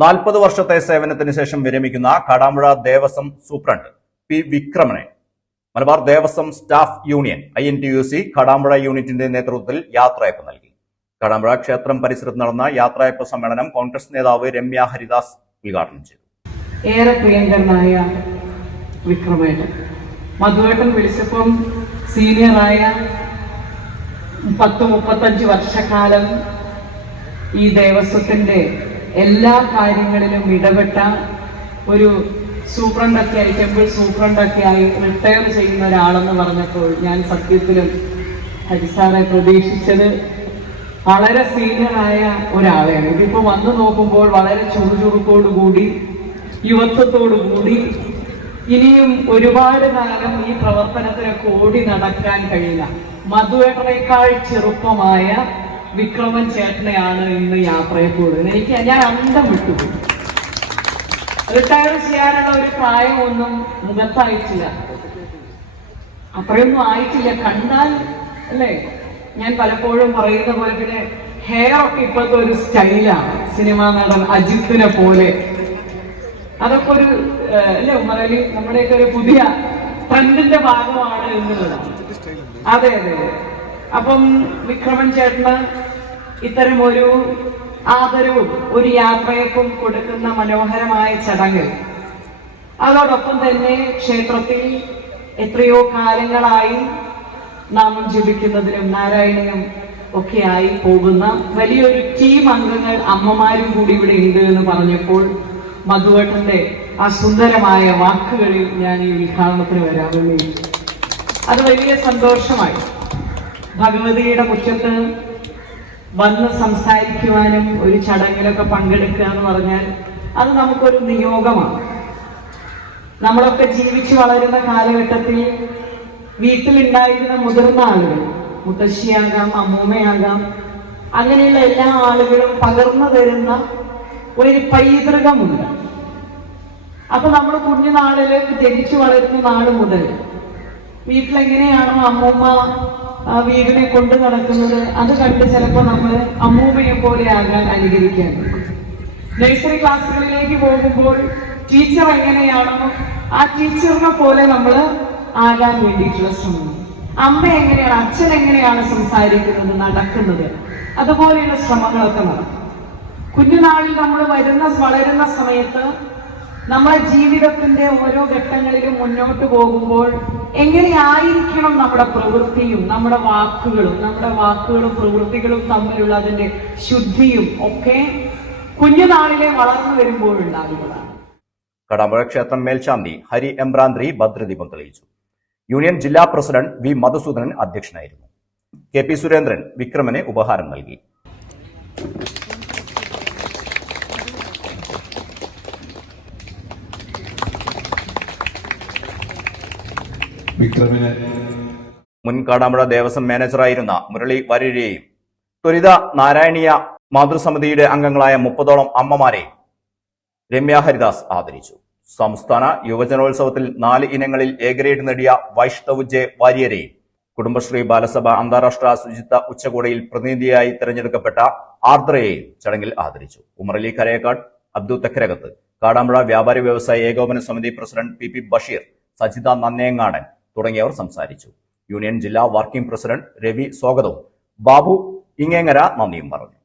40 വർഷത്തെ സേവനത്തിന് ശേഷം വിരമിക്കുന്ന കാടാമ്പുഴ ദേവസ്വം സൂപ്രണ്ട് പി വിക്രമനെ Malabar Devaswom staff union INTUC Kadampuzha യൂണിറ്റിന്റെ നേതൃത്വത്തിൽ യാത്രയയപ്പ് നൽകി. കാടാമ്പുഴ ക്ഷേത്രം പരിസരത്ത് നടന്ന യാത്രയയപ്പ് സമ്മേളനം കോൺഗ്രസ് നേതാവ് രമ്യ ഹരിദാസ് ഉദ്ഘാടനം ചെയ്തു. ഏറെ പ്രിയങ്കരനായ വിക്രമേട്ടൻ മധുവേട്ടൻ വിളിച്ചപ്പം സീനിയറായ 30-35 വർഷക്കാലം ഈ ദേവസ്വത്തിന്റെ എല്ലാ കാര്യങ്ങളിലും ഇടപെട്ട ഒരു സൂപ്രണ്ടൊക്കെയായി, ടെമ്പിൾ സൂപ്രണ്ടൊക്കെയായി റിട്ടയർ ചെയ്യുന്ന ഒരാളെന്ന് പറഞ്ഞപ്പോൾ ഞാൻ സത്യത്തിലും ഹരിസാറെ പ്രതീക്ഷിച്ചത് വളരെ സീനിയറായ ഒരാളെയാണ്. ഇതിപ്പോ വന്നു നോക്കുമ്പോൾ വളരെ ചുറുചുറുക്കോടുകൂടി, യുവത്വത്തോടുകൂടി ഇനിയും ഒരുപാട് കാലം ഈ പ്രവർത്തനത്തിനൊക്കെ ഓടി നടക്കാൻ കഴിയില്ല. മധുവേട്ടനേക്കാൾ ചെറുപ്പമായ വിക്രമൻ ചേട്ടനെയാണ് ഇന്ന് യാത്രയെ കൂടുതൽ. ഞാൻ അന്തം വിട്ടുപോയി. റിട്ടയർ ചെയ്യാനുള്ള ഒരു പ്രായമൊന്നും മുഖത്തായിട്ടില്ല, അത്രയൊന്നും ആയിട്ടില്ല. കണ്ടാൽ അല്ലേ, ഞാൻ പലപ്പോഴും പറയുന്ന പോലെ പിന്നെ ഹെയർ ഒക്കെ ഇപ്പോഴത്തെ ഒരു സ്റ്റൈലാണ്. സിനിമാ നടൻ അജിത്തിനെ പോലെ അതൊക്കെ ഒരു അല്ലേ ഉമ്മറലി, നമ്മുടെയൊക്കെ ഒരു പുതിയ ട്രെൻഡിന്റെ ഭാഗമാണ് എന്നുള്ളതാണ്. അതെ അതെ. അപ്പം വിക്രമൻ ചേട്ടന് ഇത്തരം ഒരു ആദരവും ഒരു യാത്രയക്കും കൊടുക്കുന്ന മനോഹരമായ ചടങ്ങ്, അതോടൊപ്പം തന്നെ ക്ഷേത്രത്തിൽ എത്രയോ കാലങ്ങളായി നാമം ജപിക്കുന്നതിനും നാരായണീയം ഒക്കെയായി പോകുന്ന വലിയൊരു ടീം അംഗങ്ങൾ, അമ്മമാരും കൂടി ഇവിടെ ഉണ്ട് എന്ന് പറഞ്ഞപ്പോൾ മധുവേട്ടന്റെ ആ സുന്ദരമായ വാക്കുകളിൽ ഞാൻ ഈ ഉദ്ഘാടനത്തിന് വരാമെന്ന്, അത് വലിയ സന്തോഷമായി. ഭഗവതിയുടെ മുറ്റത്ത് വന്ന് സംസാരിക്കുവാനും ഒരു ചടങ്ങിലൊക്കെ പങ്കെടുക്കുക എന്ന് പറഞ്ഞാൽ അത് നമുക്കൊരു നിയോഗമാണ്. നമ്മളൊക്കെ ജീവിച്ചു വളരുന്ന കാലഘട്ടത്തിൽ വീട്ടിലുണ്ടായിരുന്ന മുതിർന്ന ആളുകൾ, മുത്തശ്ശിയാകാം, അമ്മൂമ്മയാകാം, അങ്ങനെയുള്ള എല്ലാ ആളുകളും പകർന്നു തരുന്ന ഒരു പൈതൃകമുണ്ട്. അപ്പൊ നമ്മൾ കുഞ്ഞുനാളിലേക്ക് ജനിച്ചു വളരുന്ന നാൾ മുതൽ വീട്ടിലെങ്ങനെയാണോ അമ്മൂമ്മ വീടിനെ കൊണ്ടു നടക്കുന്നത് അത് കണ്ട് ചിലപ്പോൾ നമ്മൾ അമ്മൂമ്മയെ പോലെ ആകാൻ അനുകരിക്കാൻ. നഴ്സറി ക്ലാസ്സുകളിലേക്ക് പോകുമ്പോൾ ടീച്ചർ എങ്ങനെയാണോ ആ ടീച്ചറിനെ പോലെ നമ്മൾ ആകാൻ വേണ്ടിയിട്ടുള്ള ശ്രമം. അമ്മ എങ്ങനെയാണ്, അച്ഛൻ എങ്ങനെയാണ് സംസാരിക്കുന്നത്, നടക്കുന്നത്, അതുപോലെയുള്ള ശ്രമങ്ങളൊക്കെ നടക്കും. കുഞ്ഞുനാളിൽ നമ്മൾ വളരുന്ന സമയത്ത് നമ്മുടെ ജീവിതത്തിന്റെ ഓരോ ഘട്ടങ്ങളിലും മുന്നോട്ട് പോകുമ്പോൾ എങ്ങനെയായിരിക്കണം നമ്മുടെ പ്രവൃത്തിയും നമ്മുടെ വാക്കുകളും പ്രവൃത്തികളും തമ്മിലുള്ള അതിന്റെ ശുദ്ധിയും ഒക്കെ കുഞ്ഞുനാളിലെ വളർന്നു വരുമ്പോഴുണ്ടാകുന്നതാണ്. കാടാമ്പുഴ ക്ഷേത്രം മേൽശാന്തി ഹരി എംബ്രാന്തി ഭദ്രദീപം തെളിയിച്ചു. യൂണിയൻ ജില്ലാ പ്രസിഡന്റ് വി മധുസൂദനൻ അധ്യക്ഷനായിരുന്നു. KP സുരേന്ദ്രൻ വിക്രമന് ഉപഹാരം നൽകി. മുൻ കാടാമ്പുഴ ദേവസ്വം മാനേജറായിരുന്ന മുരളി വാര്യരെയും ത്വരിത നാരായണീയ മാതൃസമിതിയുടെ അംഗങ്ങളായ 30ഓളം അമ്മമാരെയും രമ്യ ഹരിദാസ് ആദരിച്ചു. സംസ്ഥാന യുവജനോത്സവത്തിൽ 4 ഇനങ്ങളിൽ A ഗ്രേഡ് നേടിയ വൈഷ്ണവ് ജെ വാര്യരെയും കുടുംബശ്രീ ബാലസഭ അന്താരാഷ്ട്ര ശുചിത്വ ഉച്ചകോടിയിൽ പ്രതിനിധിയായി തിരഞ്ഞെടുക്കപ്പെട്ട ആർദ്രയെയും ചടങ്ങിൽ ആദരിച്ചു. ഉമറലി കരയക്കാട്, അബ്ദു തെക്കരകത്ത്, കാടാമ്പുഴ വ്യാപാരി വ്യവസായ ഏകോപന സമിതി പ്രസിഡന്റ് PP ബഷീർ, സജിത നന്നേങ്ങാടൻ തുടങ്ങിയവർ സംസാരിച്ചു. യൂണിയൻ ജില്ലാ വർക്കിംഗ് പ്രസിഡന്റ് രവി സ്വാഗതവും ബാബു ഇങ്ങേങ്ങര നന്ദിയും പറഞ്ഞു.